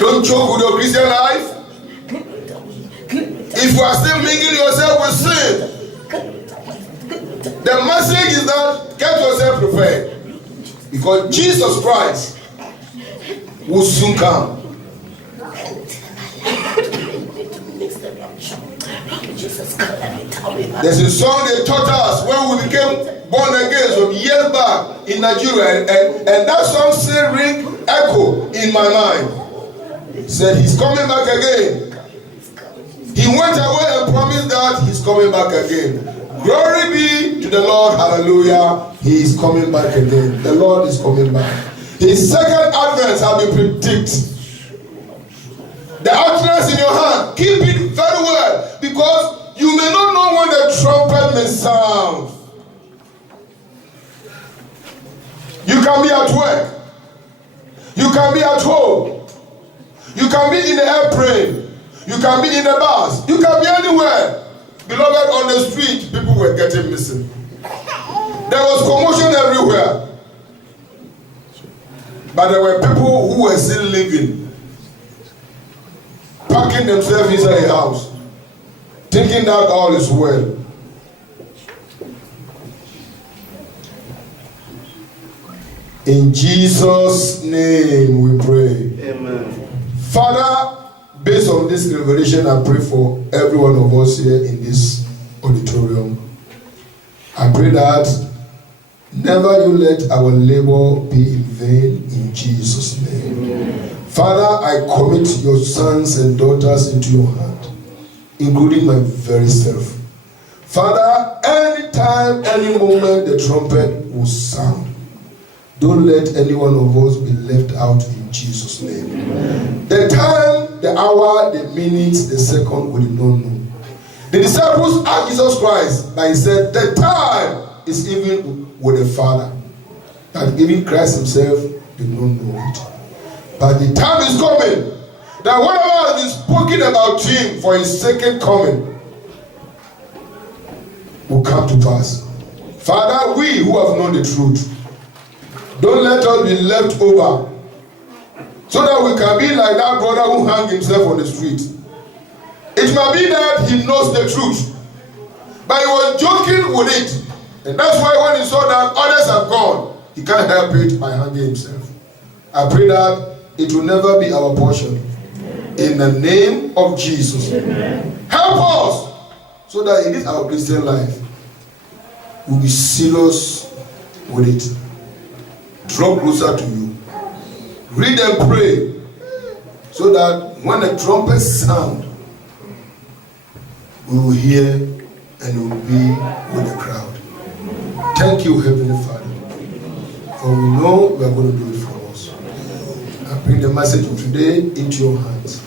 Don't joke with your Christian life. If you are still mingling yourself with sin, the message is that get yourself prepared. Because Jesus Christ will soon come. There's a song they taught us when we became born again some years back in Nigeria, and that song still ring echo in my mind. It said he's coming back again. He went away and promised that he's coming back again. Glory be to the Lord, hallelujah. He is coming back again. The Lord is coming back. His second advent has been predicted. The utterance in your hand, keep it very well, because you may not know when the trumpet may sound. You can be at work. You can be at home. You can be in the airplane. You can be in the bus. You can be anywhere. Beloved, on the street, people were getting missing. There was commotion everywhere. But there were people who were still living, packing themselves inside a house, thinking that all is well. In Jesus' name we pray. Amen. Father, based on this revelation, I pray for every one of us here in this auditorium. I pray that never you let our labor be in vain in Jesus' name. Amen. Father, I commit your sons and daughters into your hand, including my very self. Father, anytime, any moment the trumpet will sound, don't let any one of us be left out in Jesus' name. Amen. The time, the hour, the minute, the second, we did not know. The disciples asked Jesus Christ, but he said, the time is even with the Father. That even Christ himself did not know it. But the time is coming that whatever has been spoken about him for his second coming will come to pass. Father, we who have known the truth, don't let us be left over so that we can be like that brother who hung himself on the street. It might be that he knows the truth, but he was joking with it. And that's why when he saw that others have gone, he can't help it by hanging himself. I pray that it will never be our portion. In the name of Jesus. Amen. Help us so that in this our Christian life, we'll be serious with it. Draw closer to you. Read and pray so that when the trumpets sound, we will hear and we will be with the crowd. Thank you, Heavenly Father, for we know we are going to do it for us. I bring the message of today into your hands.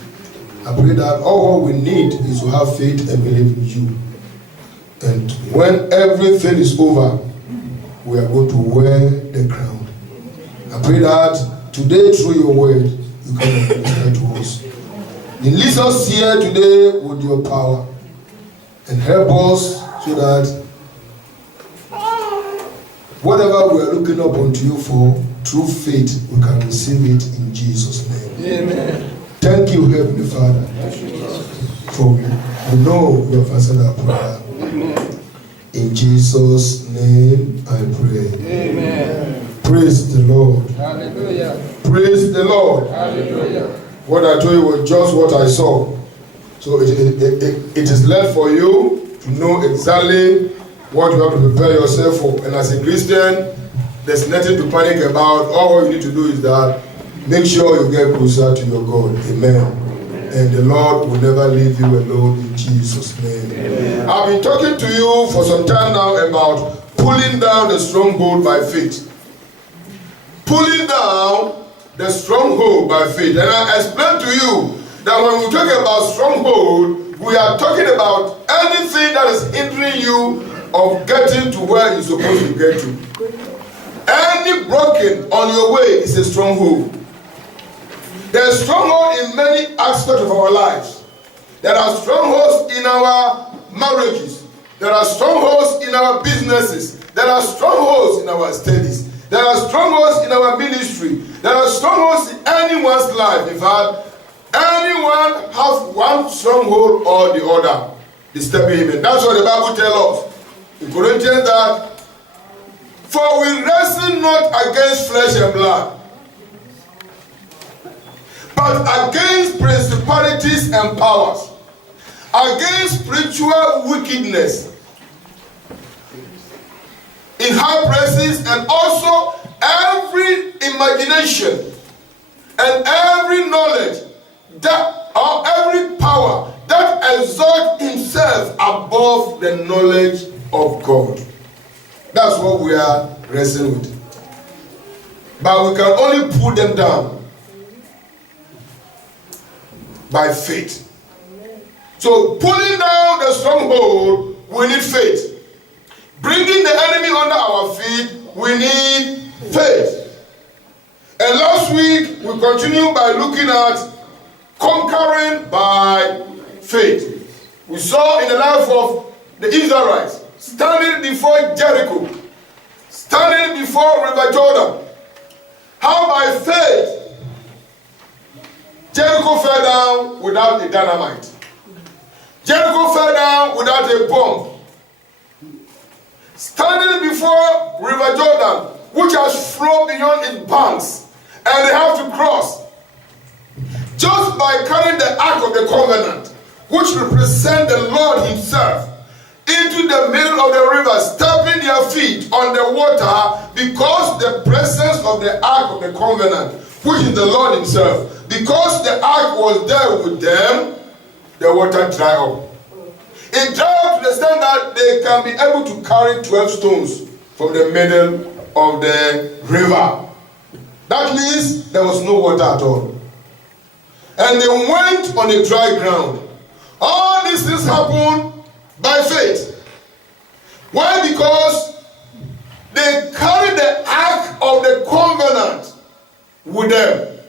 I pray that all we need is to have faith and believe in you. And when everything is over, we are going to wear the crown. I pray that today through your word, you can minister to us. Release us here today with your power and help us so that whatever we are looking up unto you for, through faith, we can receive it in Jesus' name. Amen. Thank you, Heavenly Father, for we know you have answered our prayer. Amen. In Jesus' name I pray. Amen. Praise the Lord. Hallelujah. Praise the Lord. Hallelujah. What I told you was just what I saw. So it is left for you to know exactly what you have to prepare yourself for. And as a Christian, there's nothing to panic about. All you need to do is that make sure you get closer to your God. Amen. And the Lord will never leave you alone in Jesus' name. Amen. I've been talking to you for some time now about pulling down the stronghold by faith. Pulling down the stronghold by faith. And I explained to you that when we talk about stronghold, we are talking about anything that is hindering you of getting to where you're supposed to get to. Any broken on your way is a stronghold. There's stronghold in many aspects of our lives. There are strongholds in our marriages. There are strongholds in our businesses. There are strongholds in our studies. There are strongholds in our ministry. There are strongholds in anyone's life. In fact, anyone has one stronghold or the other disturbing him. And that's what the Bible tells us in Corinthians, that for we wrestle not against flesh and blood, but against principalities and powers, against spiritual wickedness in high places, and also every imagination and every knowledge that, or every power that exalts himself above the knowledge of God. That's what we are wrestling with. But we can only put them down by faith. So pulling down the stronghold, we need faith. Bringing the enemy under our feet, we need faith. And last week, we continued by looking at conquering by faith. We saw in the life of the Israelites, standing before Jericho, standing before River Jordan, how by faith, Jericho fell down without a dynamite. Jericho fell down without a bomb. Standing before River Jordan, which has flowed beyond its banks, and they have to cross. Just by carrying the Ark of the Covenant, which represents the Lord himself, into the middle of the river, stepping their feet on the water, because the presence of the Ark of the Covenant, which is the Lord himself, because the Ark was there with them, the water dried up. It dried up to the extent that they can be able to carry 12 stones from the middle of the river. That means there was no water at all. And they went on a dry ground. All these things happened by faith. Why? Because they carried the Ark of the Covenant with them.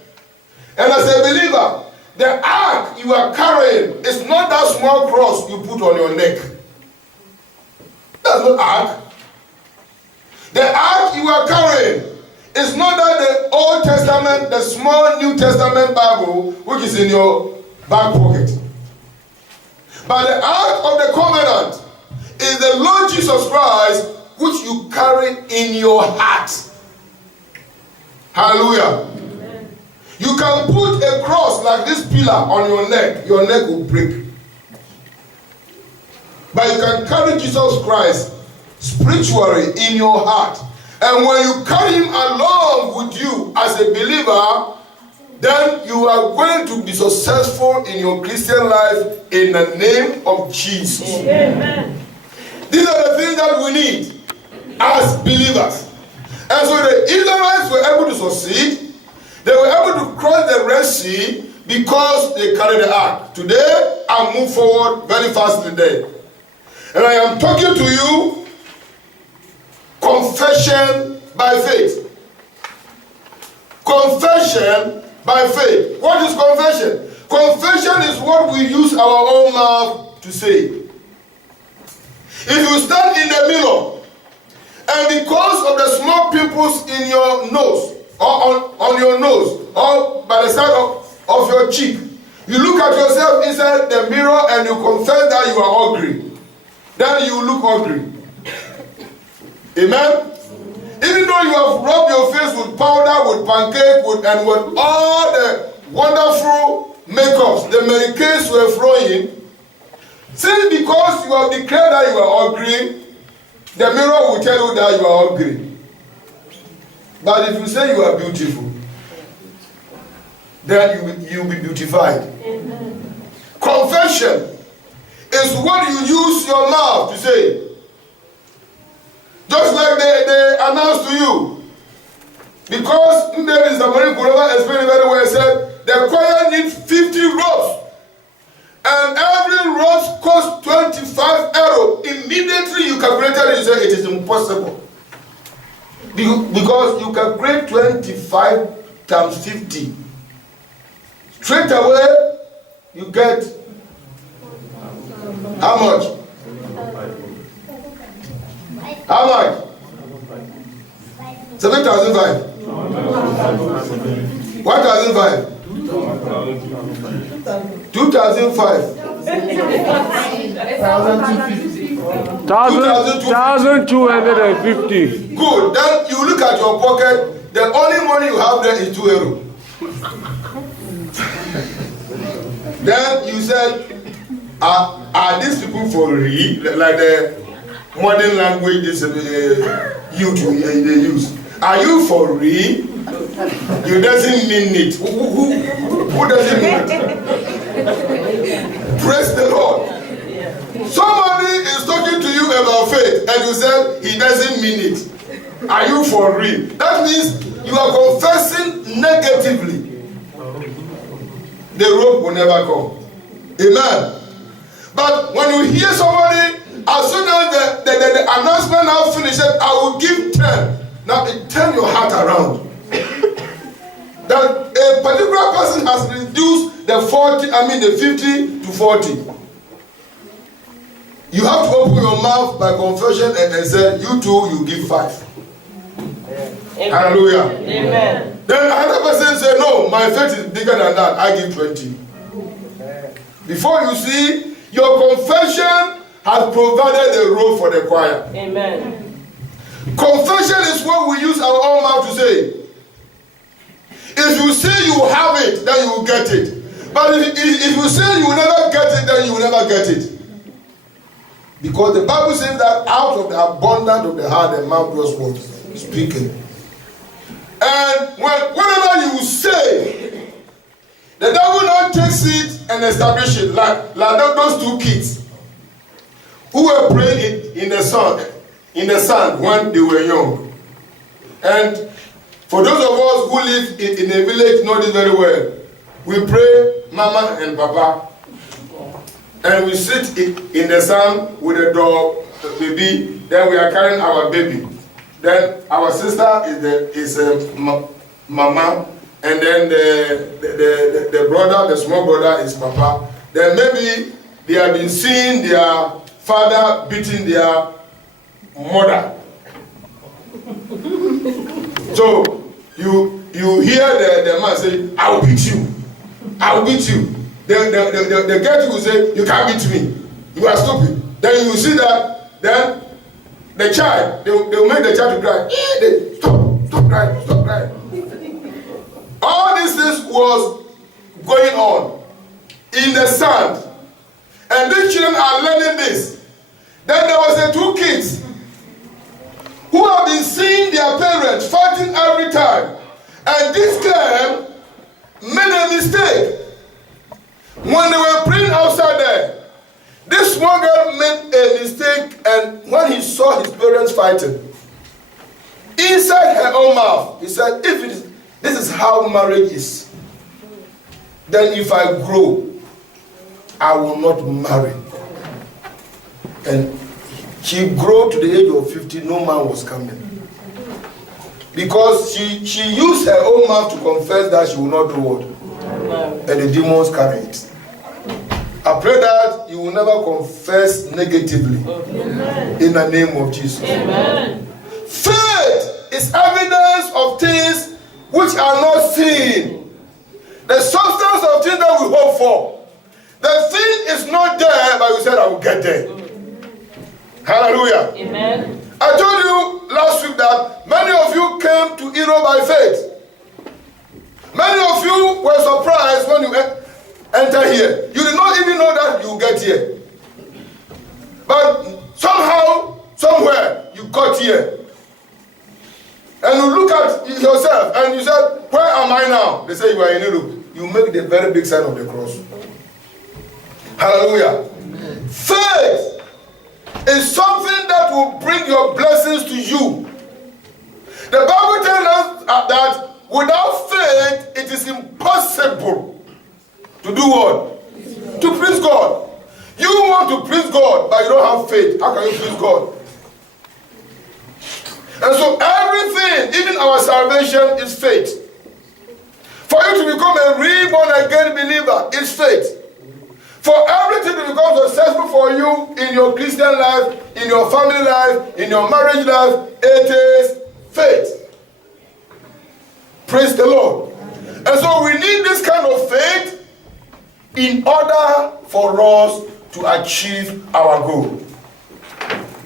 And as a believer, the ark you are carrying is not that small cross you put on your neck. That's not ark. The ark you are carrying is not that the Old Testament, the small New Testament Bible, which is in your back pocket. But the Ark of the Covenant is the Lord Jesus Christ, which you carry in your heart. Hallelujah. Amen. You can put a cross like this pillar on your neck will break. But you can carry Jesus Christ spiritually in your heart. And when you carry him along with you as a believer, then you are going to be successful in your Christian life in the name of Jesus. Amen. These are the things that we need as believers. And so the Israelites were able to succeed. They were able to cross the Red Sea because they carried the ark. Today, I'll move forward very fast today. And I am talking to you confession by faith. Confession by faith. What is confession? Confession is what we use our own mouth to say. If you stand in the mirror, and because of the small pimples in your nose, or on your nose, or by the side of your cheek, you look at yourself inside the mirror and you confess that you are ugly, then you look ugly. Amen? Even though you have rubbed your face with powder, with pancake, and with all the wonderful makeups, the Mary-Kays were flowing, simply because you have declared that you are ugly, the mirror will tell you that you are ugly. But if you say you are beautiful, then you will be beautified. Amen. Confession is what you use your mouth to say. Just like they announced to you. Because there is a Marie Kurova explained very well, said the choir needs 50 ropes. And every rope costs 25 euros. Immediately you calculated it, you say it is impossible. Because you calculate 25 times 50. Straight away, you get how much? How much? 7,005. 1,005. 2,005. 1,250. Good. Then you look at your pocket. The only money you have there is €2. Then you said, are these people for real? Like the modern language this youth they use. Are you for real? You doesn't mean it. Who doesn't mean it? Praise the Lord. Somebody is talking to you about faith and you said he doesn't mean it. Are you for real? That means you are confessing negatively. The rope will never come. Amen. But when you hear somebody, as soon as the announcement now finishes, I will give 10. Now turn your heart around. That a particular person has reduced the 50 to 40. You have to open your mouth by confession and say, you too, you give 5. Amen. Hallelujah. Amen. Then another person say, no, my faith is bigger than that. I give 20. Before you see, your confession has provided the road for the choir. Amen. Confession is what we use our own mouth to say. If you say you have it, then you will get it. But if you say you will never get it, then you will never get it. Because the Bible says that out of the abundance of the heart, the mouth does what? Speaking. And whenever you say, the devil now takes it and establishes it. Like those two kids who were praying in the sun when they were young. And for those of us who live in a village know this very well. We pray Mama and Papa. And we sit in the sun with a dog, baby. Then we are carrying our baby. Then our sister is Mama. And then the brother, the small brother is Papa. Then maybe they have been seeing their father beating their mother. So you hear the man say, I will beat you. I will beat you. The girl will say, you can't beat me. You are stupid. Then you see that, then the child, they will make the child to cry. Stop crying, stop crying. All these things was going on in the sand. And these children are learning this. Then there was the two kids who have been seeing their parents fighting every time. And this girl made a mistake. When they were praying outside there, this small girl made a mistake, and when he saw his parents fighting, inside her own mouth, he said, if this is how marriage is, then if I grow, I will not marry. And she grew to the age of 50, no man was coming. Because she used her own mouth to confess that she will not do what? And the demons carry it. I pray that you will never confess negatively. Amen. In the name of Jesus. Amen. Faith is evidence of things which are not seen. The substance of things that we hope for. The thing is not there, but you said I will get there. Hallelujah. Amen. I told you last week that many of you came to Europe by faith. Many of you were surprised when you enter here. You did not even know that you get here. But somehow, somewhere, you got here. And you look at yourself and you said, where am I now? They say you are in Europe. You make the very big sign of the cross. Hallelujah. Amen. Faith is something that will bring your blessings to you. The Bible tells us that without faith, it is impossible to do what? To please God. You want to please God, but you don't have faith. How can you please God? And so everything, even our salvation, is faith. For you to become a reborn again believer, is faith. For everything to become successful for you in your Christian life, in your family life, in your marriage life, it is faith. Praise the Lord. And so we need this kind of faith in order for us to achieve our goal.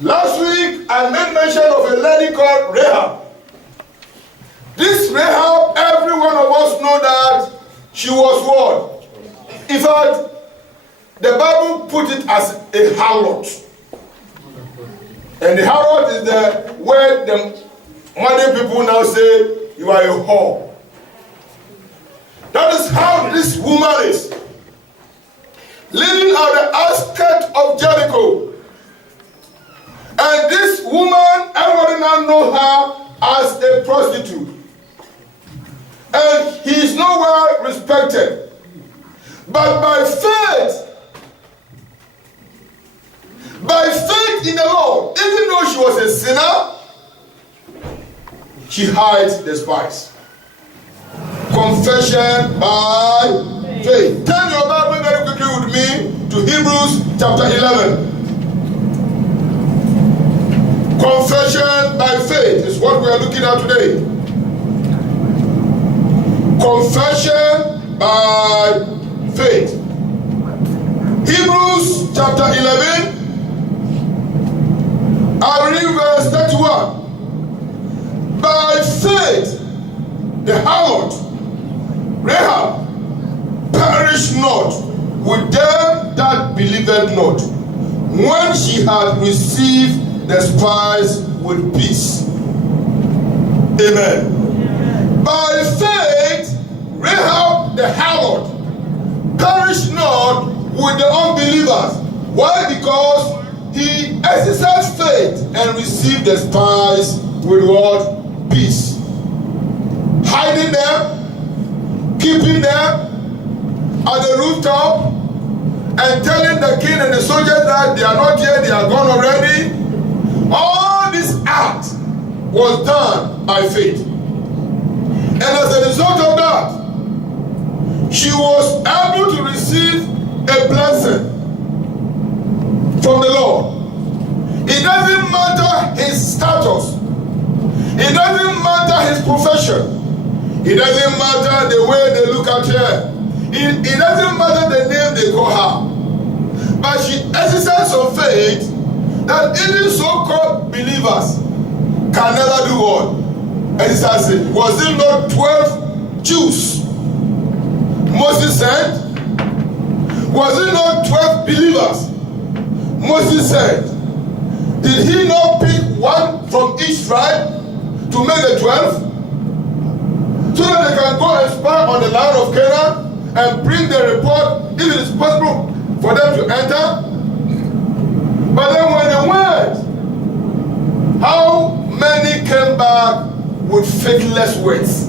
Last week, I made mention of a lady called Rahab. This Rahab, every one of us know that she was what? In fact, the Bible put it as a harlot. And the harlot is the word the modern people now say, you are a whore. That is how this woman is. Living on the outskirts of Jericho. And this woman, everyone now know her as a prostitute. And he is nowhere respected. But by faith in the Lord, even though she was a sinner, she hides the spice. Confession by faith. Turn your Bible very quickly with me to Hebrews chapter 11. Confession by faith is what we are looking at today. Confession by faith. Hebrews chapter 11. I read verse 31. By faith, the harlot Rahab perished not with them that believed not, when she had received the spies with peace. Amen. By faith, Rahab the harlot perished not with the unbelievers. Why? Because he exercised faith and received the spies with what? Peace. Hiding them, keeping them at the rooftop, and telling the king and the soldiers that they are not here, they are gone already. All this act was done by faith. And as a result of that, she was able to receive a blessing from the Lord. It doesn't matter his status. It doesn't matter his profession. It doesn't matter the way they look at her. It doesn't matter the name they call her. But she exercised some faith that even so-called believers can never do what? Exercise it. Was it not 12 Jews Moses sent? Was it not 12 believers Moses sent? Did he not pick one from each tribe to make the 12? So that they can go and spy on the land of Canaan and bring the report if it is possible for them to enter. But then when they went, how many came back with faithless words?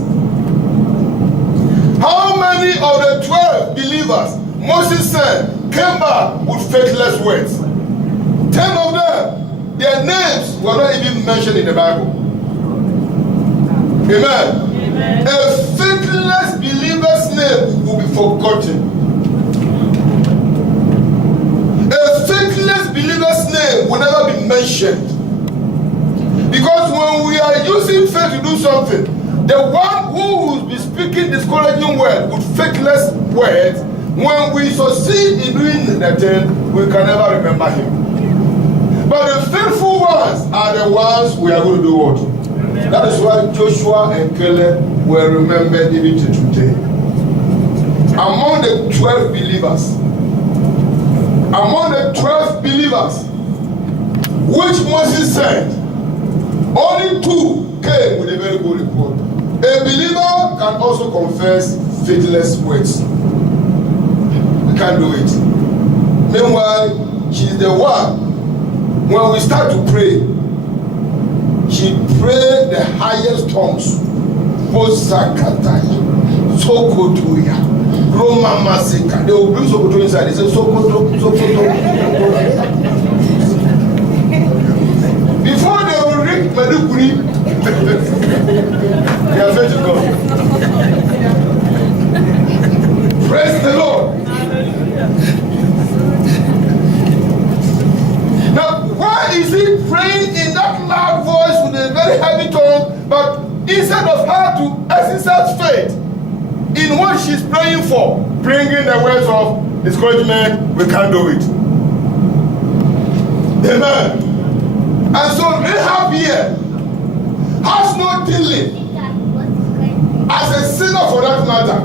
How many of the 12 believers Moses said came back with faithless words? 10 of them, their names were not even mentioned in the Bible. Amen. Amen. A faithless believer's name will be forgotten. A faithless believer's name will never be mentioned. Because when we are using faith to do something, the one who will be speaking discouraging words with faithless words, when we succeed in doing the thing, we can never remember him. But the faithful ones are the ones we are going to do what? That is why Joshua and Caleb were remembered even to today. Among the 12 believers, which Moses sent, only 2 came with a very good report. A believer can also confess faithless words. We can't do it. Meanwhile, she is the one. When we start to pray, she prayed the highest tongues. Mosakataya, Sokotoya, Roma Masika. They will bring Sokoto inside. They say Sokoto. Before they will read Madukuri, they are afraid to go. Praise the Lord. Now, why is he praying in that loud voice with a very heavy tone? But instead of her to exercise faith in what she's praying for, bringing the words of discouragement, we can't do it. Amen. And so Rahab here has no dealing as a sinner for that matter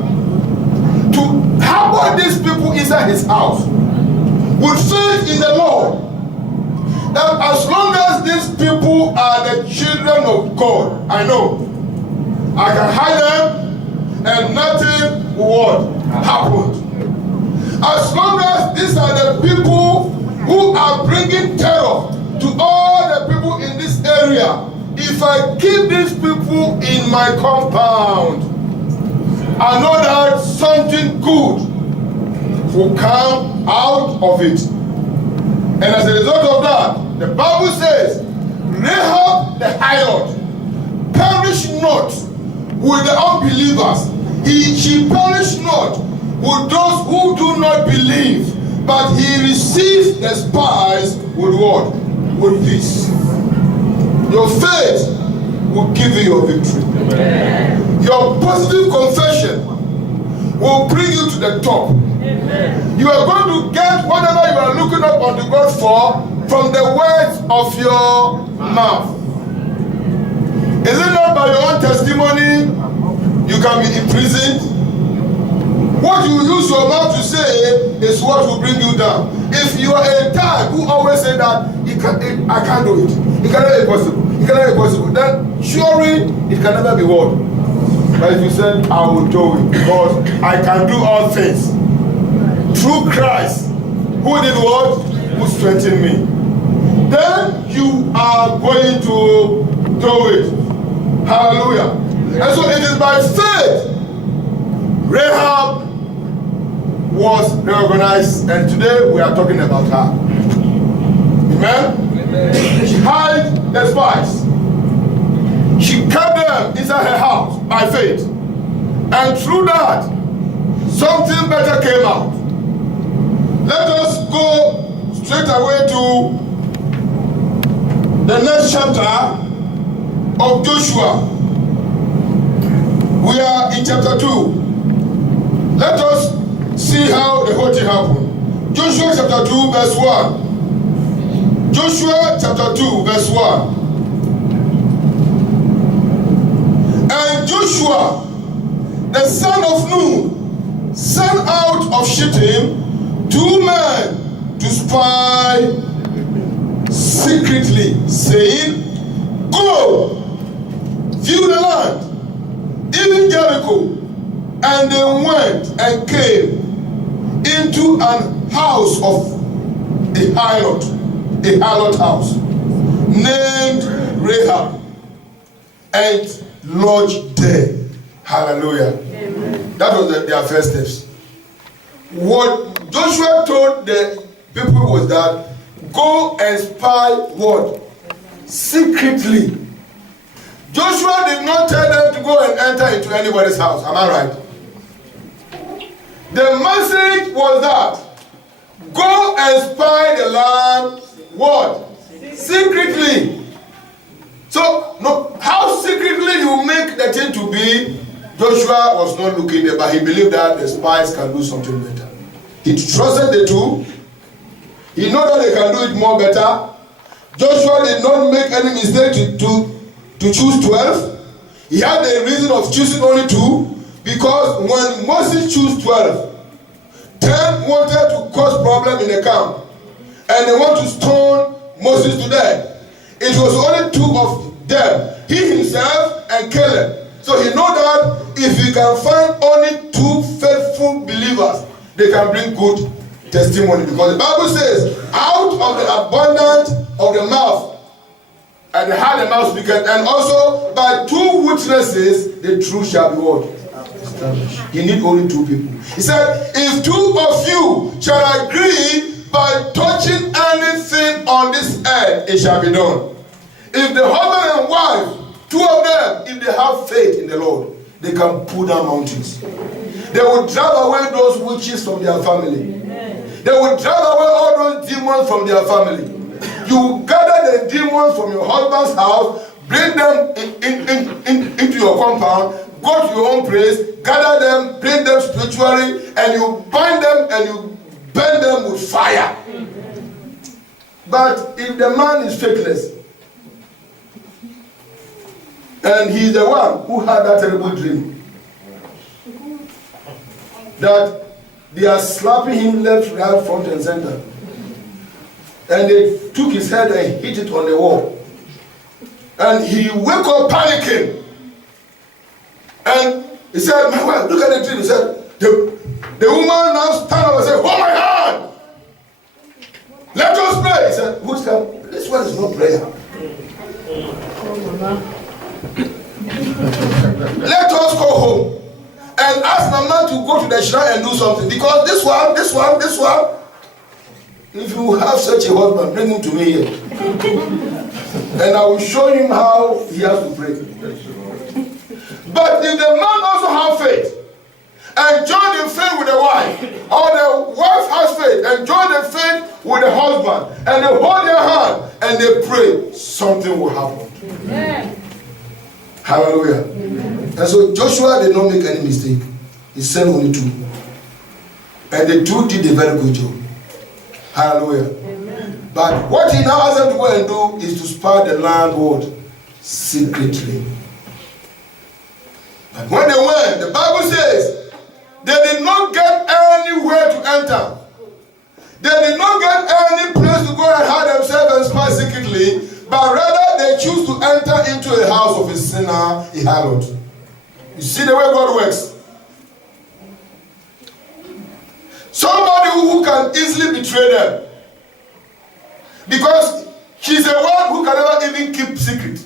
to harbor these people inside his house with faith in the Lord. That as long as these people are the children of God, I know I can hide them and nothing will happen. As long as these are the people who are bringing terror to all the people in this area, if I keep these people in my compound, I know that something good will come out of it. And as a result of that, the Bible says, Rahab the harlot perished not with the unbelievers. She perished not with those who do not believe, but he receives the spies with what? With peace. Your faith will give you your victory. Amen. Your positive confession will bring you to the top. Amen. You are going to get whatever you are looking up unto God for from the words of your mouth. Is it not by your own testimony you can be imprisoned? What you use your mouth to say is what will bring you down. If you are a type who always say that I can't do it, it cannot be possible, it cannot be possible, then surely it can never be what. But if you say I will do it because I can do all things through Christ who did what? Who strengthened me, then you are going to do it. Hallelujah. And so it is by faith Rahab was reorganized, and today we are talking about her. Amen? Amen. She hid the spies. She kept them inside her house by faith. And through that, something better came out. Let us go straight away to the next chapter of Joshua. We are in chapter 2. Let us see how the whole thing happened. Joshua chapter 2 verse 1. Joshua chapter 2 verse 1. And Joshua the son of Nun sent out of Shittim 2 men to spy secretly, saying, Go, view the land, even Jericho. And they went and came into an house of a harlot house, named Rahab, and lodged there. Hallelujah. Amen. That was their first steps. What Joshua told the people was that go and spy what? Secretly. Joshua did not tell them to go and enter into anybody's house. Am I right? The message was that go and spy the land what? Secretly. So no, how secretly you make the thing to be, Joshua was not looking there, but he believed that the spies can do something better. He trusted the two. He knew that they can do it more better. Joshua did not make any mistake to choose 12. He had the reason of choosing only 2, because when Moses chose 12, 10 wanted to cause problem in the camp, and they want to stone Moses to death. It was only 2 of them, he himself and Caleb. So he know that if he can find only 2 faithful believers, they can bring good testimony, because the Bible says, out of the abundance of the mouth, and how the mouth speaketh, and also by 2 witnesses, the truth shall be what? Established. You need only 2 people. He said, if 2 of you shall agree by touching anything on this earth, it shall be done. If the husband and wife, 2 of them, if they have faith in the Lord, they can pull down mountains. They will drive away those witches from their family. They will drive away all those demons from their family. You gather the demons demons from your husband's house, bring them into your compound, go to your own place, gather them, bring them spiritually, and you bind them and you burn them with fire. But if the man is faithless, and he is the one who had that terrible dream, that they are slapping him left, right, front, and center, and they took his head and hit it on the wall, and he woke up panicking, and he said, "My wife, look at the dream." He said, the woman now stand up and said, "Hold my hand, let us pray." He said, "Who's come? This one is not prayer. Let us go home and ask Mama to go to the shrine and do something, because this one, if you have such a husband, bring him to me here, and I will show him how he has to pray." But if the man also has faith and join the faith with the wife, or the wife has faith and join the faith with the husband, and they hold their hand and they pray, something will happen. Amen. Hallelujah. Amen. And so Joshua did not make any mistake. He sent only two. And the two did a very good job. Hallelujah. Amen. But what he now asked them to go and do is to spy the land secretly. And when they went, the Bible says, they did not get anywhere to enter. They did not get any place to go and hide themselves and spy secretly, but rather they choose to enter into a house of a sinner, a harlot. You see the way God works. Somebody who can easily betray them, because she's the one who can never even keep secret.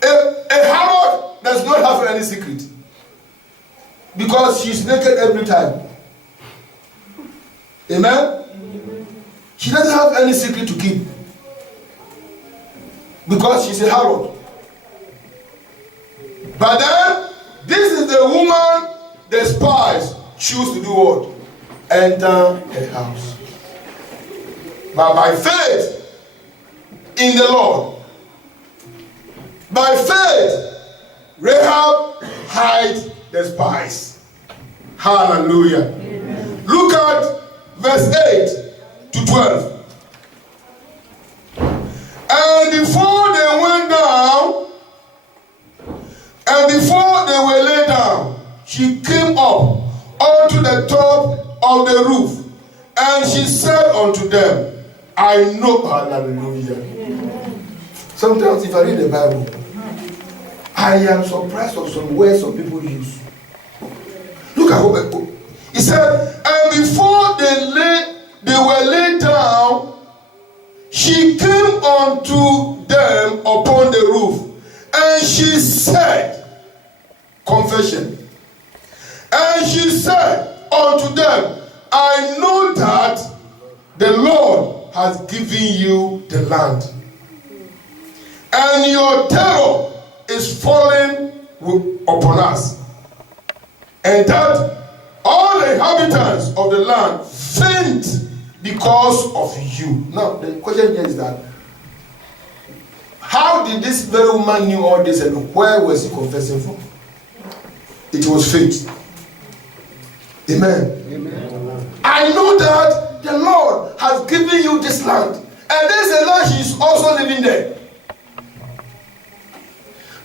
A harlot does not have any secret, because she's naked every time. Amen? She doesn't have any secret to keep, because she's a harlot. But then, this is the woman the spies choose to do what? Enter her house. But by faith in the Lord, by faith, Rahab hid the spies. Hallelujah. Amen. Look at verse 8 to 12. And before they went down, and before they were laid down, she came up onto the top of the roof, and she said unto them, I know. Hallelujah. Sometimes if I read the Bible, I am surprised of some words some people use. Look at what he said, and before they were laid down, she came unto them upon the roof, and she said, confession, and she said unto them, I know that the Lord has given you the land, and your terror is falling upon us, and that all the inhabitants of the land faint because of you. Now the question here is that, how did this very woman knew all this, and where was he confessing from? It was faith. Amen. Amen. I know that the Lord has given you this land, and there's a land she is also living there.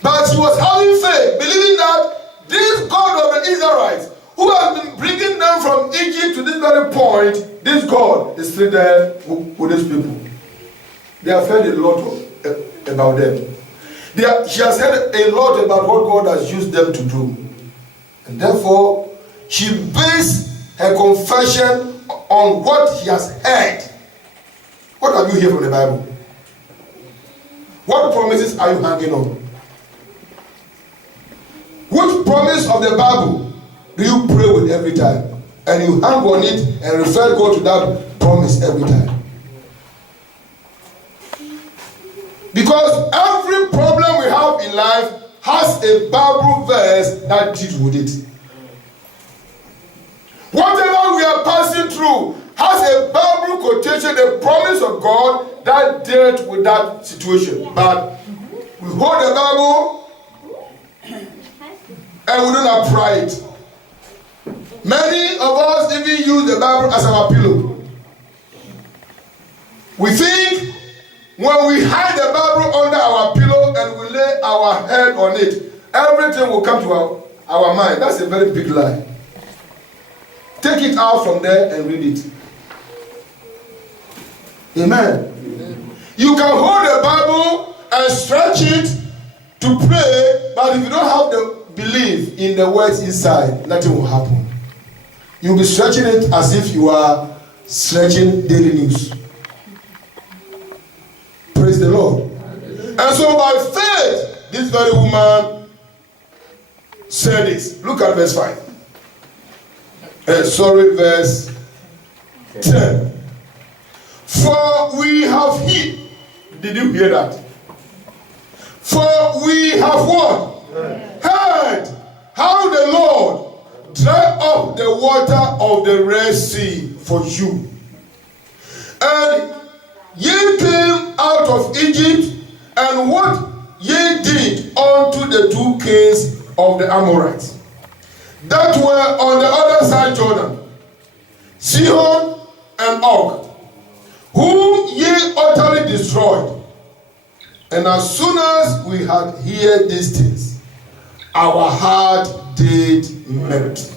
But she was having faith, believing that this God of the Israelites, who has been bringing them from Egypt to this very point, this God is still there with these people. They have heard a lot about them. She has heard a lot about what God has used them to do. And therefore, she based her confession on what she has heard. What have you heard from the Bible? What promises are you hanging on? Which promise of the Bible do you pray with every time? And you hang on it and refer God to that promise every time. Because every problem we have in life has a Bible verse that deals with it. Whatever we are passing through has a Bible quotation, a promise of God that dealt with that situation. But we hold the Bible and we don't apply it. Many of us even use the Bible as our pillow. We think when we hide the Bible under our pillow and we lay our head on it, everything will come to our mind. That's a very big lie. Take it out from there and read it. Amen. You can hold the Bible and stretch it to pray, but if you don't have the belief in the words inside, nothing will happen. You'll be stretching it as if you are stretching daily news. Praise the Lord. And so by faith, this very woman said this. Look at verse 5. Verse 10. For we have heard. Did you hear that? For we have what? Heard how the Lord dried up the water of the Red Sea for you. And ye came out of Egypt, and what ye did unto the 2 kings of the Amorites that were on the other side Jordan, Sihon and Og, whom ye utterly destroyed. And as soon as we had heard these things, our heart did melt.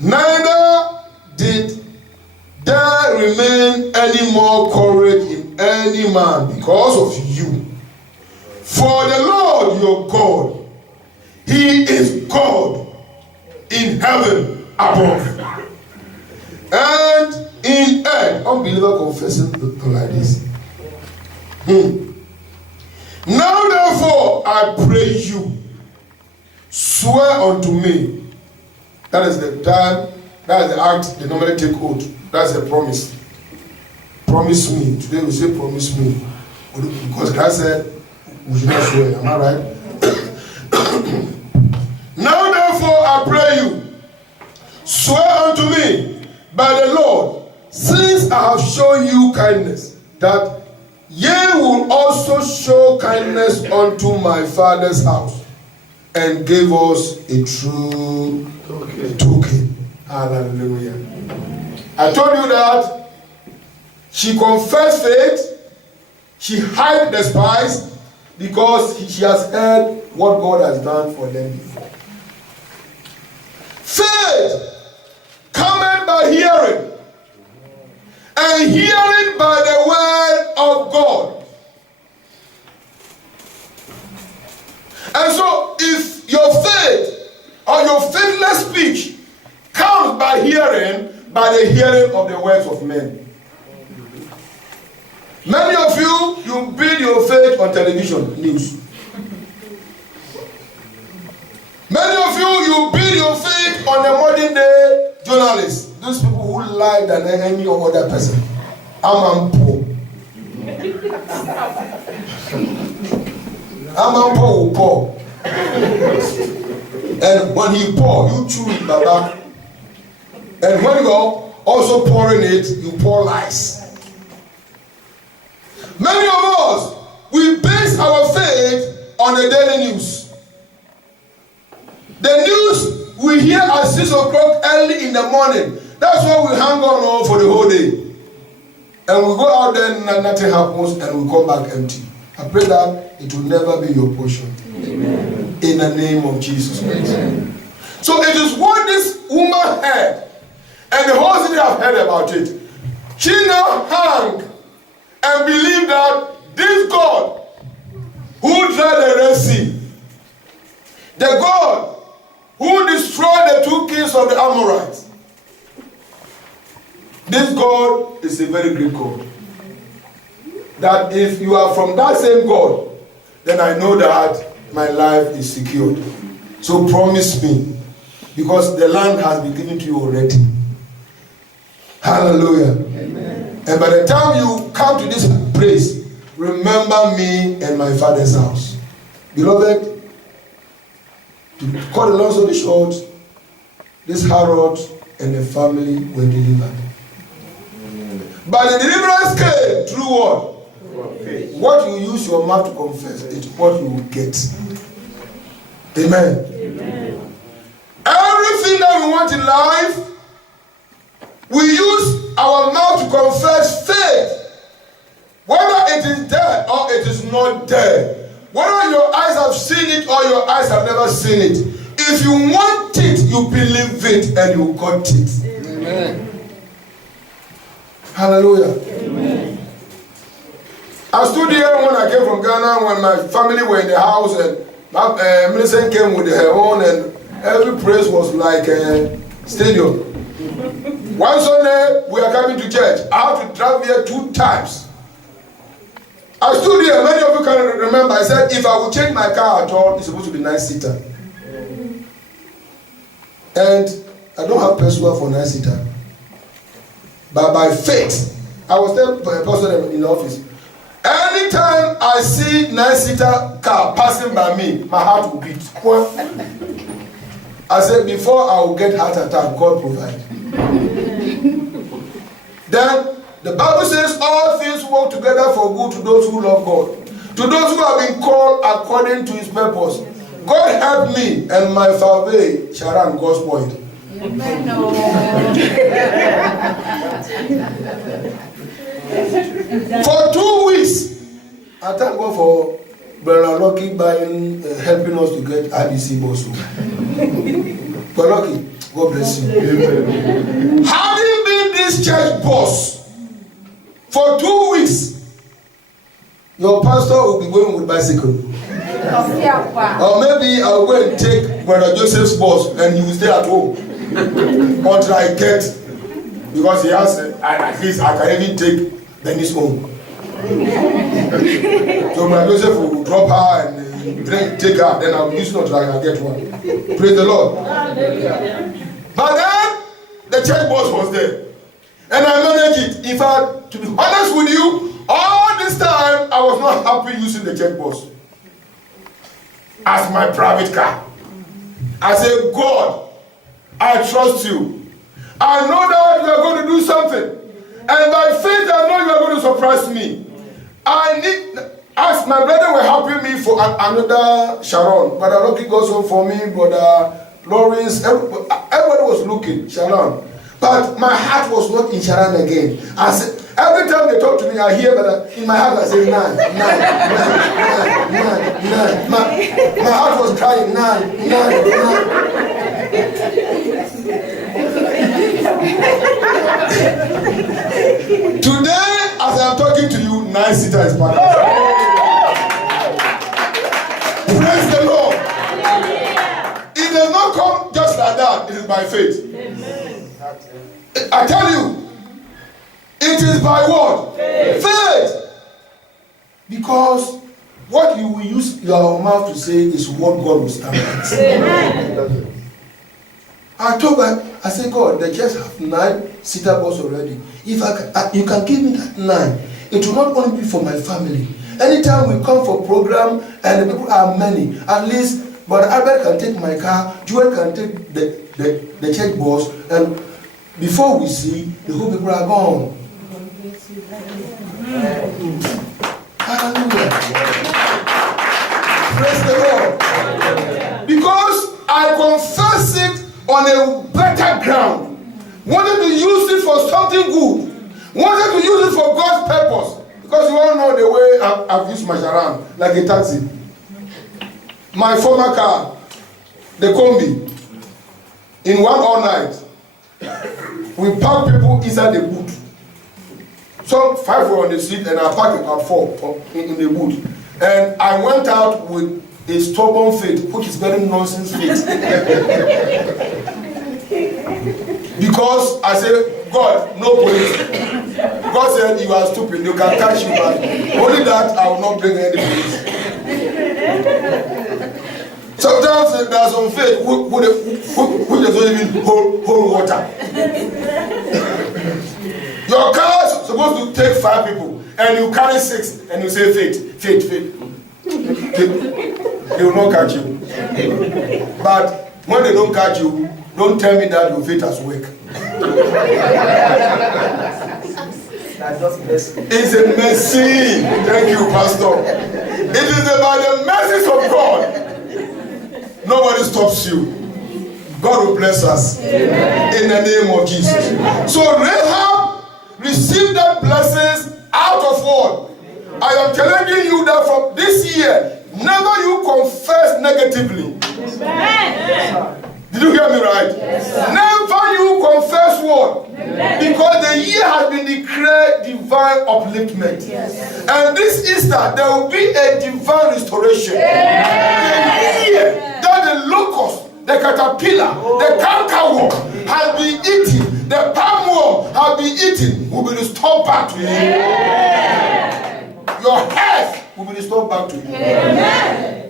Neither did there remain any more courage in any man because of you. For the Lord your God, He is God in heaven above and in earth. Unbeliever confessing like this. Now therefore I pray you, swear unto me. That is the time, that is the act they normally take oath. That's a promise. Promise me. Today we say promise me. Because God said we should not swear. Am I right? Now therefore I pray you, swear unto me by the Lord, since I have shown you kindness, that ye will also show kindness unto my father's house, and give us a true token. Hallelujah. I told you that she confessed faith, she hid the spies, because she has heard what God has done for them before. Faith cometh by hearing, and hearing by the word of God. And so if your faith or your faithless speech comes by the hearing of the words of men. Many of you build your faith on television news. Many of you build your faith on the modern day journalists. Those people who lie than any other person. I'm poor. I'm poor. And when he pour, you chew it, Baba. And when you are also pouring it, you pour lies. Many of us, we base our faith on the daily news. The news we hear at 6 o'clock early in the morning. That's what we hang on for the whole day. And we go out there and nothing happens and we come back empty. I pray that it will never be your portion. Amen. In the name of Jesus Christ. Amen. So it is what this woman heard. And the whole city have heard about it. She now hung and believed that this God who dried the Red Sea, the God who destroyed the 2 kings of the Amorites, this God is a very great God. That if you are from that same God, then I know that my life is secured. So promise me, because the land has been given to you already. Hallelujah. Amen. And by the time you come to this place, remember me and my father's house. Beloved, to cut the long story short, this Harold and the family were delivered. But the deliverance came through what? What you use your mouth to confess is what you will get. Amen. Amen. Everything that we want in life, we use our mouth to confess faith. Whether it is there or it is not there. Whether your eyes have seen it or your eyes have never seen it. If you want it, you believe it and you got it. Amen. Hallelujah. Amen. I stood here when I came from Ghana, when my family were in the house and Millicent came with her own, and every praise was like a stadium. One Sunday, we are coming to church. I have to drive here 2 times. I stood here, many of you can remember, I said, if I would change my car at all, it's supposed to be 9-seater. And I don't have personal for 9-seater. But by faith, I was there for a person in the office. Anytime I see 9-seater car passing by me, my heart will beat. I said, before I will get heart attack, God provide. Then the Bible says all things work together for good to those who love God, to those who have been called according to his purpose. God help me and my family shall run God's point. For 2 weeks, I thank God for Brother Lucky buying, helping us to get IBC boss. Brother Lucky, God bless you. Having been this church boss for 2 weeks, your pastor will be going with bicycle. Or maybe I'll go and take Brother Joseph's boss and he will stay at home until I get, because he has, at least I can even take Benny's home. So Brother Joseph will drop her and take her, then I'll use it until I can get one. Praise the Lord. But then the church boss was there and I managed it. In fact, to be honest with you, all this time I was not happy using the church boss as my private car. I said, God, I trust you. I know that you are going to do something. And by faith, I know you are going to surprise me. As my brother were helping me for another Sharon, Brother Rocky goes home for me, Brother Lawrence, everybody was looking, Sharon. But my heart was not in Sharon again. I said, every time they talk to me, I hear that in my heart I say 9. My heart was crying 9. Today, as I'm talking to you, 9-seater is part. Praise the Lord. It does not come just like that. It is by faith. I tell you, it is by what? Faith. Because what you will use your mouth to say is what God will stand at. I told her, I said, God, the church have 9-seater bus already. If you can give me that 9, it will not only be for my family. Anytime we come for program and the people are many, at least, but Albert can take my car, Joel can take the church bus, and before we see, the whole people are gone. Hallelujah. Praise the Lord. Because I confess it on a better ground. Wanted to use it for something good. Wanted to use it for God's purpose. Because you all know the way I've used my Sharan, like a taxi. My former car, the Kombi, in one all night, we parked people inside the boot. So 5 were on the seat and I parked about 4 in the boot. And I went out with a stubborn faith, which is very nonsense faith. Because I said, God, no police. God said, you are stupid, you can catch you back. Only that I will not bring any police. Sometimes there's some faith who doesn't even hold water. Your car is supposed to take 5 people, and you carry 6, and you say faith. They will not catch you. But when they don't catch you, don't tell me that your faith has worked. It's a mercy. Thank you, Pastor. It is about the mercies of God. Nobody stops you. God will bless us. Amen. In the name of Jesus. Amen. So Rahab received that blessings out of what? I am challenging you that from this year, never you confess negatively. Amen. Did you hear me right? Yes, never you confess what? Amen. Because the year has been declared divine upliftment. Yes. And this Easter, there will be a divine restoration. Yes. The year that the locust, the caterpillar, the cankerworm has been eaten, the palmworm has been eaten, will be restored back to you. Amen. Your health will be restored back to you. Amen.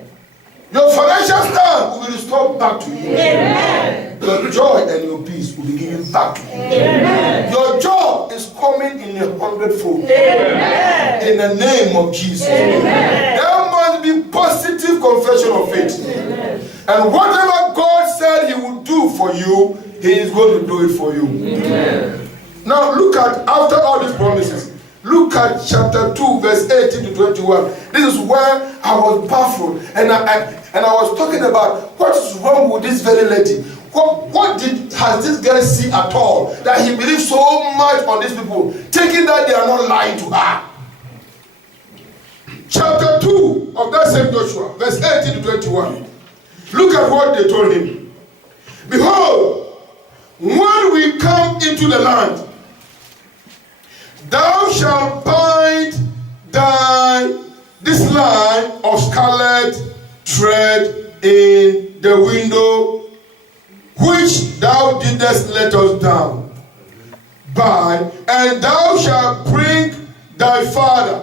Your financial stand will be restored back to you. Amen. Your joy and your peace will be given back to you. Amen. Your job is coming in 100-fold. Amen. In the name of Jesus. Amen. There must be positive confession of faith. Amen. And whatever God said He would do for you, He is going to do it for you. Amen. Now look at, after all these promises, look at chapter 2, verse 18 to 21. This is where I was baffled. And I was talking about what is wrong with this very lady. What has this girl seen at all that he believes so much on these people, thinking that they are not lying to her? Chapter 2 of that same Joshua, verse 18 to 21. Look at what they told him. Behold, when we come into the land, thou shalt bind this line of scarlet thread in the window which thou didst let us down by, and thou shalt bring thy father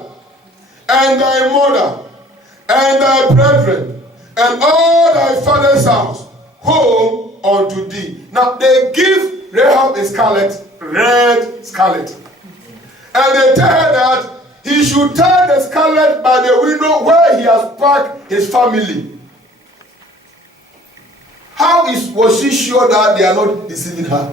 and thy mother and thy brethren and all thy father's house home unto thee. Now they give Rahab a scarlet, red scarlet. And they tell her that he should tie the scarlet by the window where he has parked his family. How was she sure that they are not deceiving her?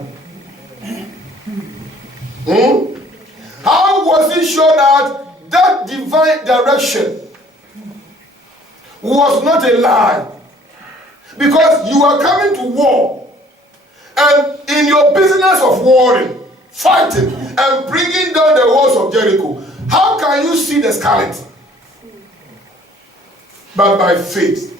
How was he sure that divine direction was not a lie? Because you are coming to war, and in your business of warring, fighting, and bringing down the walls of Jericho, how can you see the scarlet? But by faith.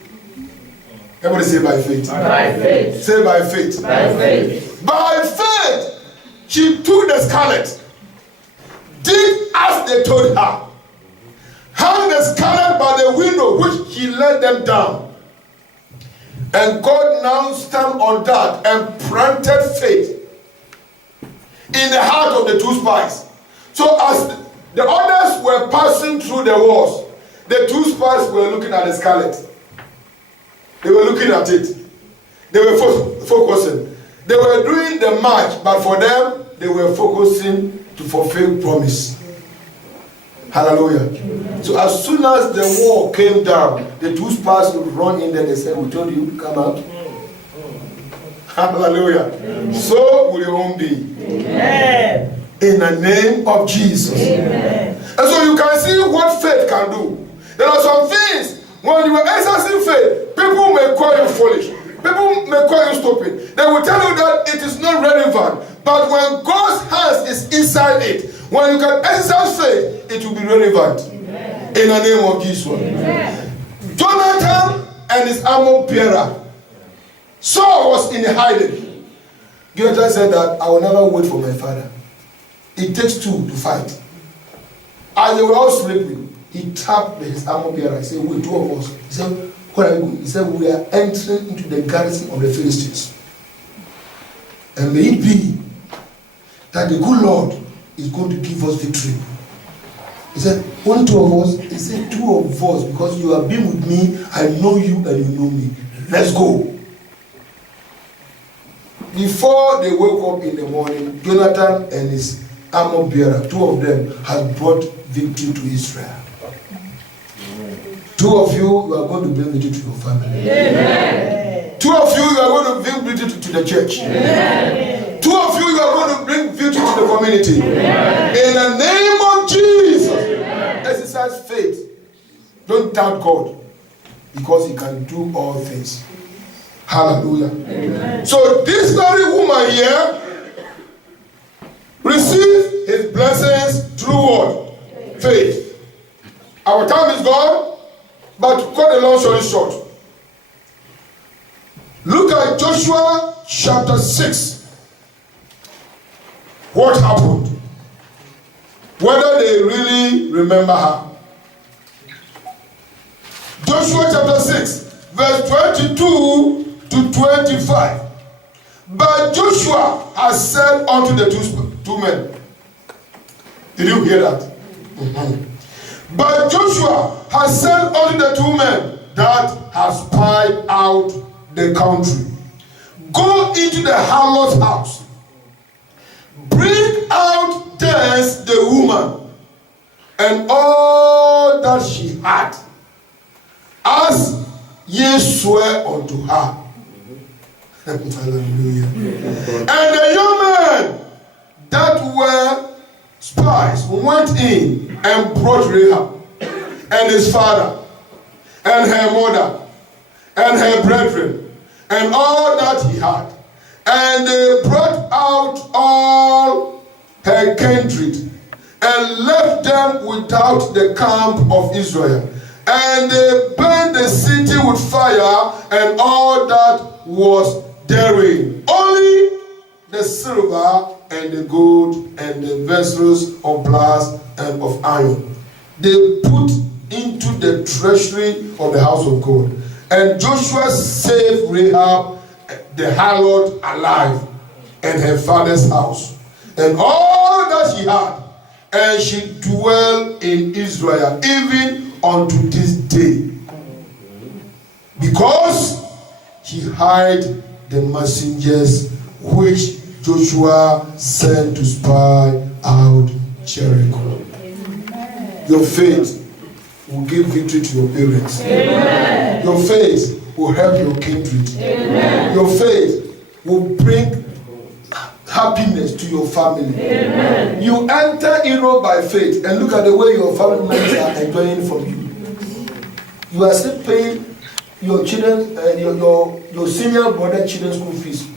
Everybody say by faith. By faith. Say by faith. By faith. By faith, she took the scarlet, did as they told her, hung the scarlet by the window which he let them down. And God now stand on that and planted faith in the heart of the two spies. So as the others were passing through the walls, the two spies were looking at the scarlet. They were looking at it. They were focusing. They were doing the march, but for them, they were focusing to fulfill promise. Hallelujah. So as soon as the wall came down, the two spies would run in there. They said, "We told you, come out." Hallelujah. So will your own be. Amen. In the name of Jesus. Amen. And so you can see what faith can do. There are some things, when you are exercising faith, people may call you foolish. People may call you stupid. They will tell you that it is not relevant. But when God's hands is inside it, when you can exercise faith, it will be relevant. Amen. In the name of Jesus. Amen. Jonathan and his armor bearer, Saul was in hiding. Jonathan said that I will never wait for my father. It takes two to fight. As they were all sleeping, he tapped his armor bearer. He said, "Wait, two of us." He said, "Where are you going?" He said, "We are entering into the garrison of the Philistines. And may it be that the good Lord is going to give us victory." He said, "Only two of us?" He said, "Two of us, because you have been with me, I know you and you know me. Let's go." Before they woke up in the morning, Jonathan and his armor bearer, two of them, had brought victory to Israel. Two of you are going to bring victory to your family. Amen. Two of you are going to bring victory to the church. Amen. Two of you are going to bring victory to the community. Amen. In the name exercise faith. Don't doubt God, because He can do all things. Hallelujah. Amen. So this very woman here received His blessings through what? Faith. Our time is gone, but to cut the long story short, look at Joshua chapter 6. What happened? Whether they really remember her. Joshua chapter 6, verse 22 to 25. But Joshua has said unto the two men. Did you hear that? Mm-hmm. But Joshua has said unto the two men that have spied out the country, go into the harlot's house, bring out thence the woman and all that she had, as ye swear unto her. Hallelujah. And the young men that were spies went in and brought Rahab and his father and her mother and her brethren and all that he had. And they brought out all her kindred and left them without the camp of Israel. And they burned the city with fire and all that was therein. Only the silver and the gold and the vessels of brass and of iron they put into the treasury of the house of God. And Joshua saved Rahab the harlot alive and her father's house and all that she had, and she dwelled in Israel even unto this day, because he hid the messengers which Joshua sent to spy out Jericho. Amen. Your faith will give victory to your parents. Amen. Your faith will help your kindred. Amen. Your faith will bring happiness to your family. Amen. You enter Europe by faith, and look at the way your family members are enjoying from you. You are still paying your children, your senior brother children's school fees.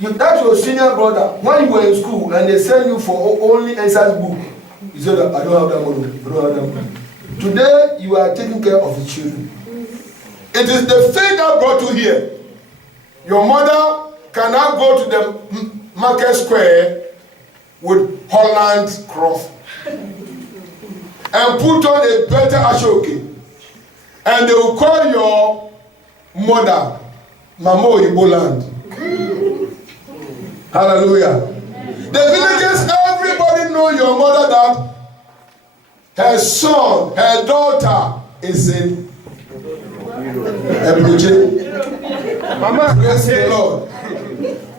That's your senior brother. When you were in school and they send you for only exercise book, you said, I don't have that money. I don't have that money. Today you are taking care of the children. It is the faith that brought you here. Your mother cannot go to the market square with Holland cloth and put on a better ashoke, and they will call your mother Mama Oyibo land. Hallelujah. The villagers, everybody know your mother, that her son, her daughter is in Mama, praise the Lord.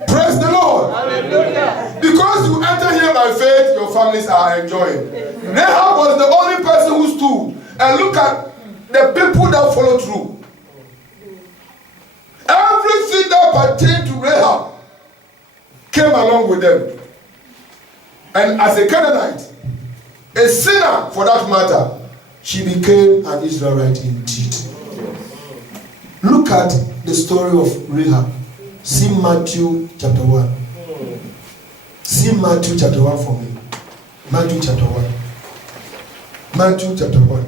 Praise the Lord. Hallelujah. Because you enter here by faith, your families are enjoying. Rahab was the only person who stood. And look at the people that follow through. Everything that pertained to Rahab came along with them. And as a Canaanite, a sinner for that matter, she became an Israelite indeed. Look at the story of Rahab. See Matthew chapter 1. See Matthew chapter 1 for me. Matthew chapter 1. Matthew chapter 1.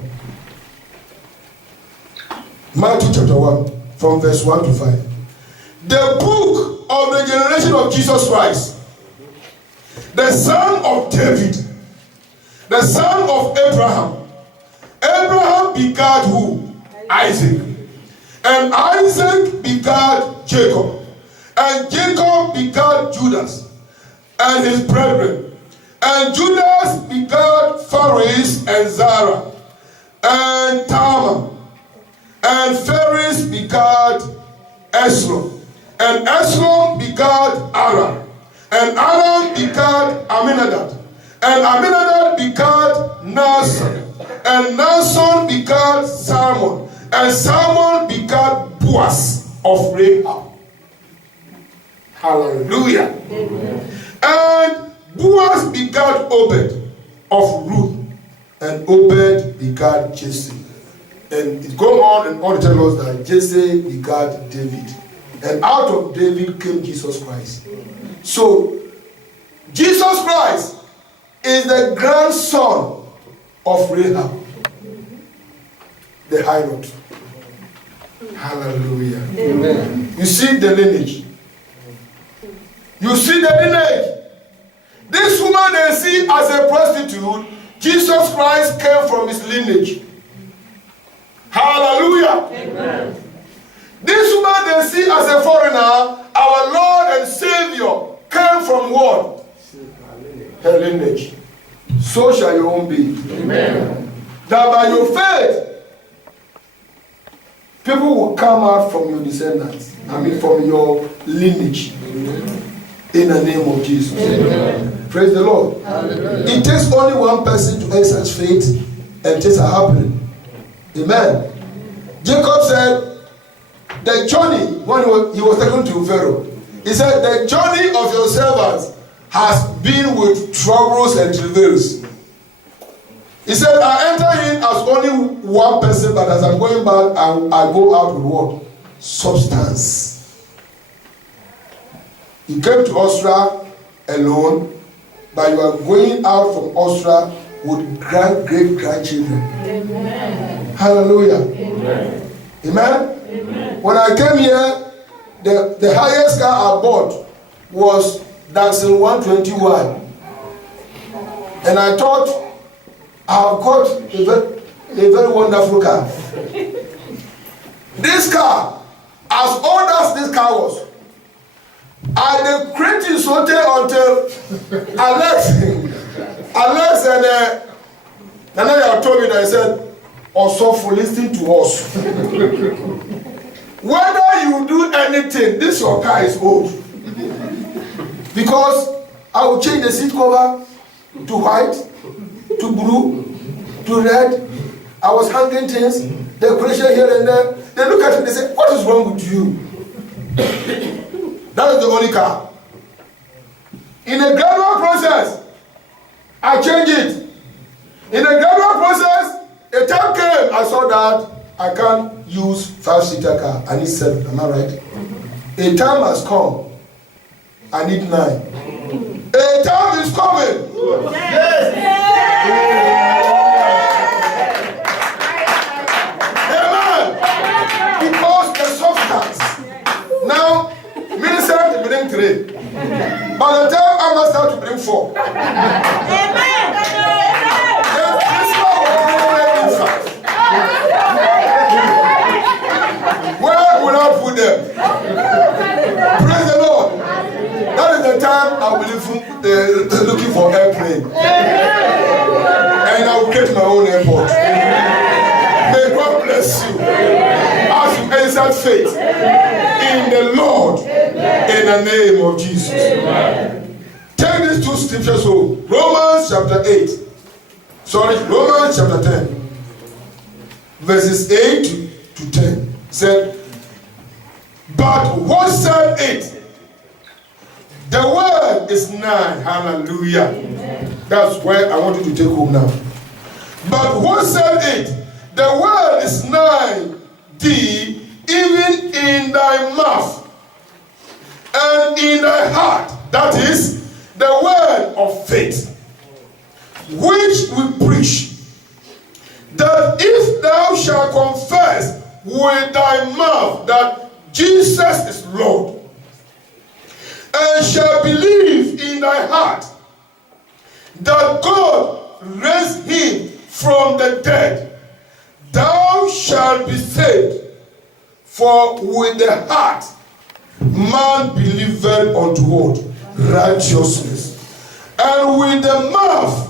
Matthew chapter 1 from verse 1 to 5. The book of the generation of Jesus Christ, the son of David, the son of Abraham. Abraham begat who? Isaac. And Isaac begat Jacob. And Jacob begat Judas and his brethren. And Judas begat Phares and Zara and Tamar. And Phares begat Esrom. And Esrom begat Aram. And Aram begat Aminadab. And Aminadab begat Naasson. And Naasson begat Salmon. And Salmon begat Boaz of Rahab. Hallelujah. Amen. And Boaz begat Obed of Ruth. and Obed begat Jesse. And it goes on and on to tell us that Jesse begat David. And out of David came Jesus Christ. So, Jesus Christ is the grandson of Rahab, the harlot. Hallelujah. Amen. You see the lineage. You see the lineage. This woman they see as a prostitute, Jesus Christ came from his lineage. Hallelujah. Amen. This woman they see as a foreigner, our Lord and Savior, came from what? Her lineage. So shall your own be. Amen. That by your faith, people will come out from your descendants. From your lineage. Amen. In the name of Jesus. Amen. Praise the Lord. Hallelujah. It takes only one person to exercise faith and things are happening. Amen. Jacob said, the journey, when he was taken to Pharaoh, he said, the journey of your servants has been with troubles and travails. He said, I enter in as only one person, but as I'm going back, I go out with what? Substance. He came to Osra alone, but you are going out from Osra with great grandchildren. Amen. Hallelujah. Amen. Amen. Amen. When I came here, the highest car I bought was Datsun 120Y. And I thought I've got a very wonderful car. This car, as old as this car was, I created something until Alex and Nana told me that he said, also for listening to us. Whether you do anything, this your car is old. Because I will change the seat cover to white, to blue, to red. I was hanging things, decoration here and there. They look at me, they say, what is wrong with you? That is the only car. In a gradual process, I changed it. In a gradual process, a time came, I saw that I can't use 5-seater car. I need 7. Am I right? A time has come. I need 9. A time is coming. Yes. Amen. Because the substance. Now, minister to bring 3. By the time I must start to bring 4. Amen. Where will I put them? Praise the Lord. That is the time I will be looking for airplane. And I will create my own airport. May God bless you. As you exert faith in the Lord, in the name of Jesus. Take these 2 scriptures home. Romans chapter 10. Verses 8 to 10. Said, but what said it? The word is nigh. Hallelujah. Amen. That's where I want you to take home now. But what said it? The word is nigh thee, even in thy mouth and in thy heart. That is the word of faith, which we preach. That if thou shalt confess with thy mouth that Jesus is Lord, and shall believe in thy heart that God raised him from the dead, thou shalt be saved. For with the heart man believeth unto what? Righteousness. And with the mouth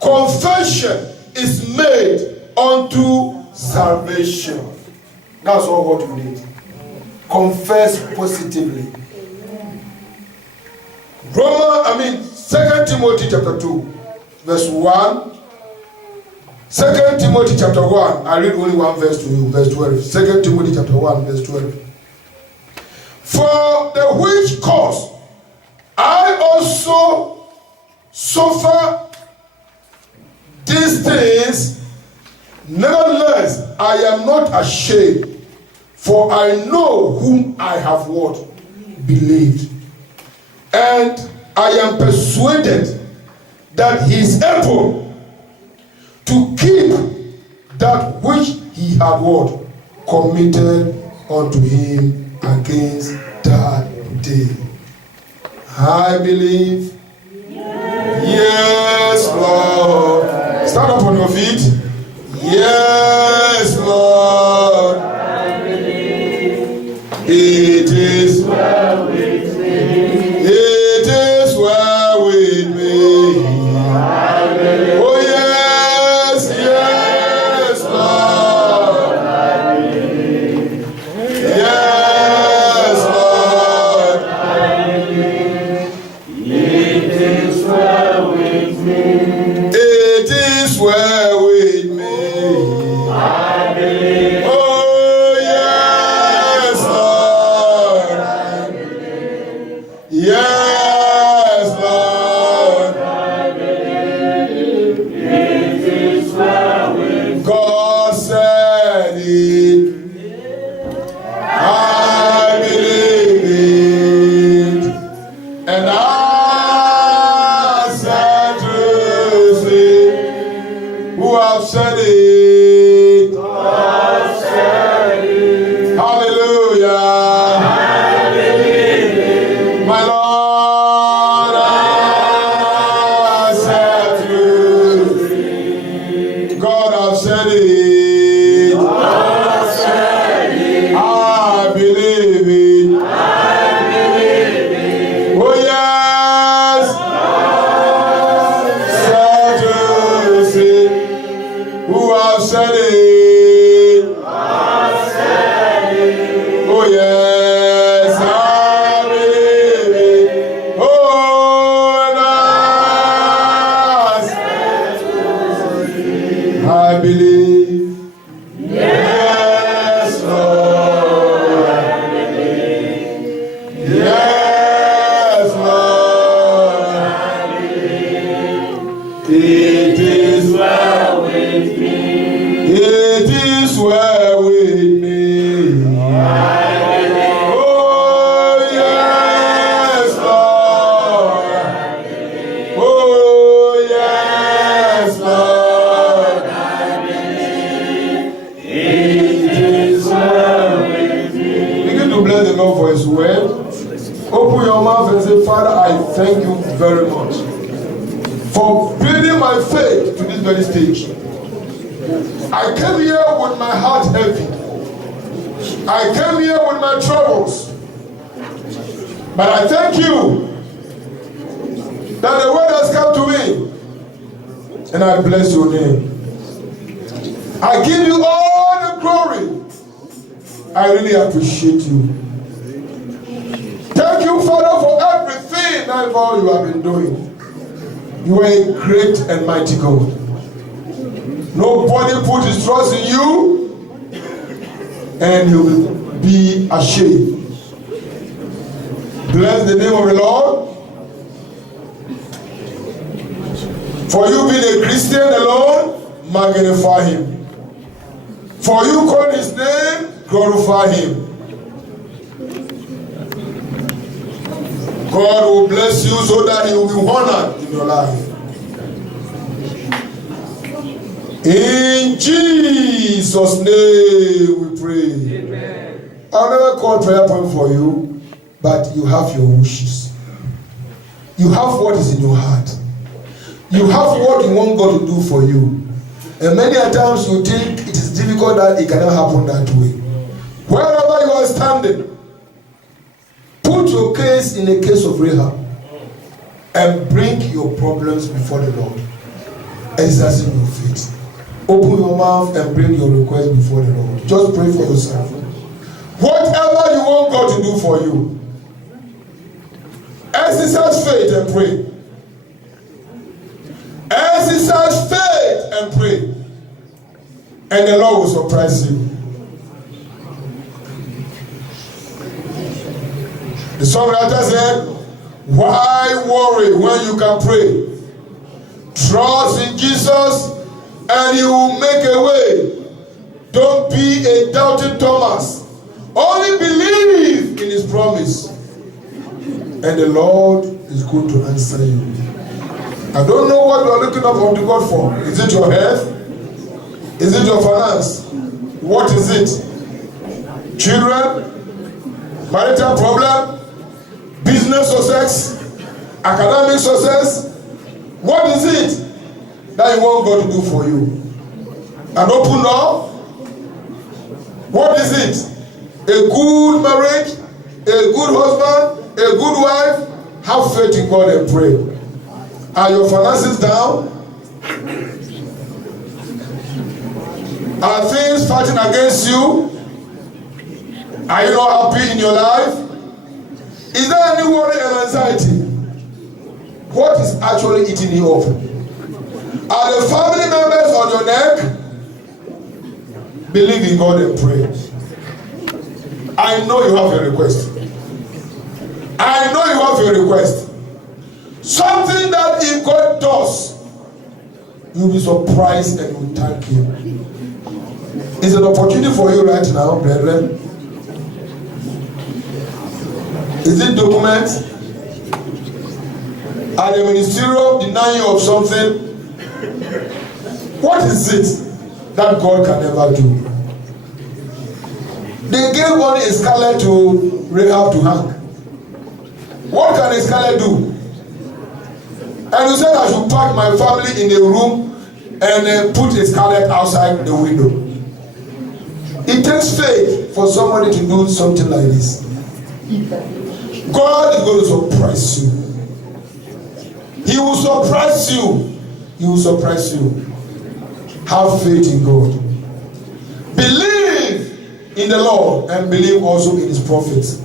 confession is made unto salvation. That's all what we need. Confess positively. 2 Timothy chapter 2, verse 1. 2 Timothy chapter 1. I read only one verse to you, verse 12. 2 Timothy chapter 1, verse 12. For the which cause I also suffer these things, nevertheless, I am not ashamed, for I know whom I have what? Believed. And I am persuaded that he is able to keep that which he had what? Committed unto him against that day. I believe. Yes, Lord. Stand up on your feet. Yes, Lord. I believe. It is well with me. It is well with me. I believe. Oh yes, yes, Lord. I believe. Yes, Lord. I believe. It is well with me. It is well with me. I believe. Oh yes, Lord. Yes, Lord. I believe. It is well with me. God said it. I believe it. And I said to see who have said it. God said it. Hallelujah. I believe it. My Lord, I said to God have said it. God said it. I believe it. I believe it. Oh yes. Said to see who have said it. God said it. Oh yes, I believe it. Oh, and I believe. Yes, Lord. I believe. Yes, Lord. I believe. It is Well with me. It is well with me. Oh, yes, Lord. Oh, yes, Lord. It is well with me. Begin to bless the Lord for his word. Open your mouth and say, Father, I thank you very much for building my faith to this very stage. I came here with my heart heavy. I came here with my troubles. But I thank you that the word has come to me. And I bless your name. I give you all the glory. I really appreciate you. Thank you, Father, for everything that all you have been doing. You are a great and mighty God. Nobody put his trust in you, and you will be ashamed. Bless the name of the Lord. For you being a Christian alone, magnify him. For you call his name, glorify him. God will bless you so that he will be honored in your life. In Jesus' name we pray. Amen. I'll never call prayer point for you, but you have your wishes. You have what is in your heart. You have what you want God to do for you. And many a times you think it is difficult that it cannot happen that way. Wherever you are standing, put your case in the case of Rahab and bring your problems before the Lord. Exercising your faith. Open your mouth and bring your request before the Lord. Just pray for yourself. Whatever you want God to do for you, exercise faith and pray. Exercise faith and pray. And the Lord will surprise you. The songwriter said, why worry when you can pray? Trust in Jesus and he will make a way. Don't be a doubting Thomas. Only believe in his promise, and the Lord is going to answer you. I don't know what you are looking up unto God for. Is it your health? Is it your finance? What is it? Children? Marital problem? Business success? Academic success? What is it that you want God to do for you? An open door? What is it? A good marriage? A good husband? A good wife? Have faith in God and pray. Are your finances down? Are things fighting against you? Are you not happy in your life? Is there any worry and anxiety? What is actually eating you up? Are the family members on your neck? Believe in God and pray. I know you have a request. I know you have a request. Something that if God does, you'll be surprised and you'll thank Him. It's an opportunity for you right now, brethren. Is it document? Are the ministerial denying you of something? What is it that God can never do? They gave only a scarlet to Rahab to hang. What can a scarlet do? And you said I should pack my family in a room and put a scarlet outside the window. It takes faith for somebody to do something like this. God is going to surprise you. He will surprise you. He will surprise you. Have faith in God. Believe in the Lord and believe also in His prophets.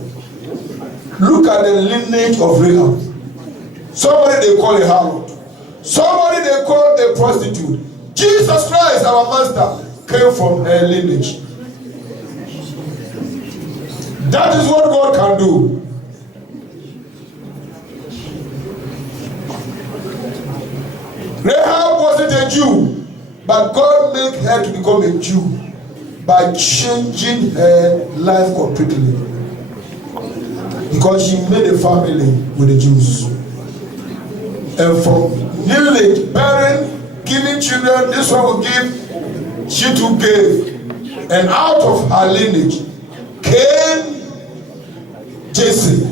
Look at the lineage of Rahab. Somebody they call a harlot. Somebody they call a prostitute. Jesus Christ, our Master, came from her lineage. That is what God can do. Rahab wasn't a Jew, but God made her to become a Jew by changing her life completely. Because she made a family with the Jews. And from lineage, bearing, giving children, this one will give, she too gave. And out of her lineage came Jesse.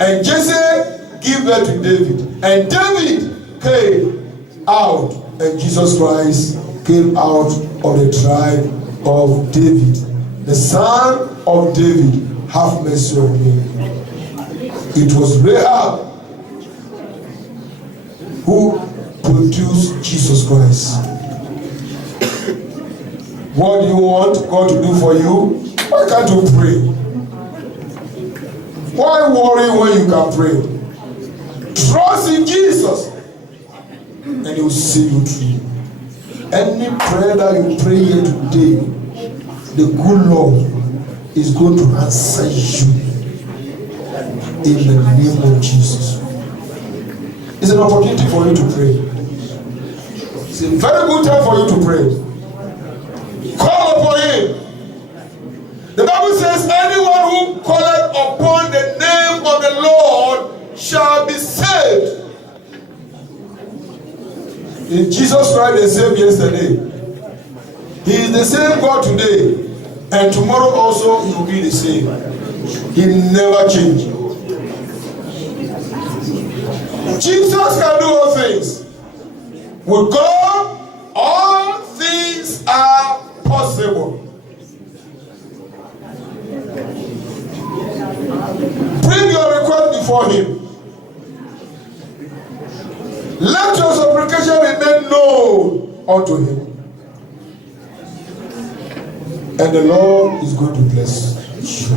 And Jesse gave birth to David. And David came out, and Jesus Christ came out of the tribe of David. The son of David, have mercy on me. It was Rahab who produced Jesus Christ. What do you want God to do for you? Why can't you pray? Why worry when you can pray? Trust in Jesus, and He will see you through. Any prayer that you pray here today, the good Lord is going to answer you in the name of Jesus. It's an opportunity for you to pray. It's a very good time for you to pray. Call upon Him. The Bible says, anyone who calleth upon the name of the Lord shall be saved. In Jesus Christ the same yesterday. He is the same God today, and tomorrow also He will be the same. He never changes. Jesus can do all things. With God, all things are possible. Bring your request before Him. Let your supplication remain known unto Him. And the Lord is going to bless you.